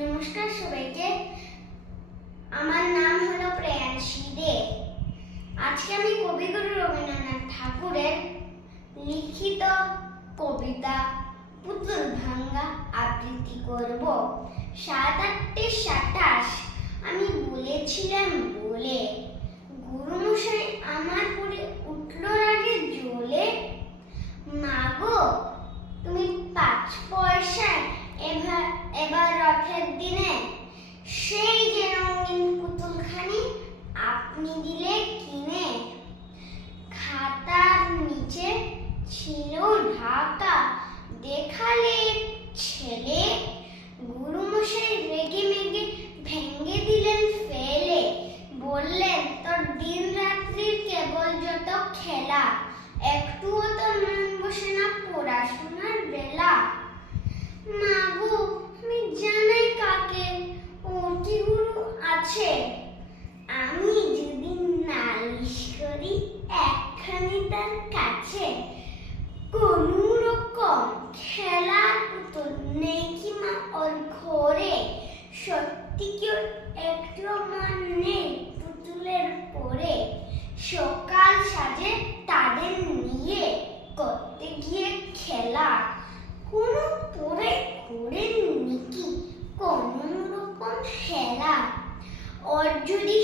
নমস্কার সবাইকে। আমার নাম হলো প্রেয়াংশী দে। আজকে আমি কবিগুরু রবীন্দ্রনাথ ঠাকুরের লিখিত কবিতা পুতুল ভাঙ্গা আবৃত্তি করব। 7-8 আমি বলেছিলাম বলে, গুরুমশাই আমার পরে উঠল রাগে জ্বলে। মাগো তুমি 5 পয়সায় এবার রথের দিনে সেই যে রঙিন পুতুলখানি আপনি দিলে কিনে। খাতার নিচে ছিল ঢাকা, দেখালে ছেলে। গুরুমশাই রেগে মেগে ভেঙে দিলেন ফেলে। বললেন তোর দিন রাত্রির কেবল যত খেলা, একটুও তো মন বসে না পড়াশোনার বেলা। মাগো আমি জানাই কাকে অতি গুরু আছে, আমি যদি নালিশ করি একখানি তার কাছে। কোন রকম খেলার পুতুল নেই কি মা ওর ঘরে, সত্যি কি ওর একটু মন নেই পুতুলের পরে। সকাল সাজে তাদের নিয়ে করতে গিয়ে খেলা, কোনো পরে করেন নাকি কোন রকম খেলা। ওর যদি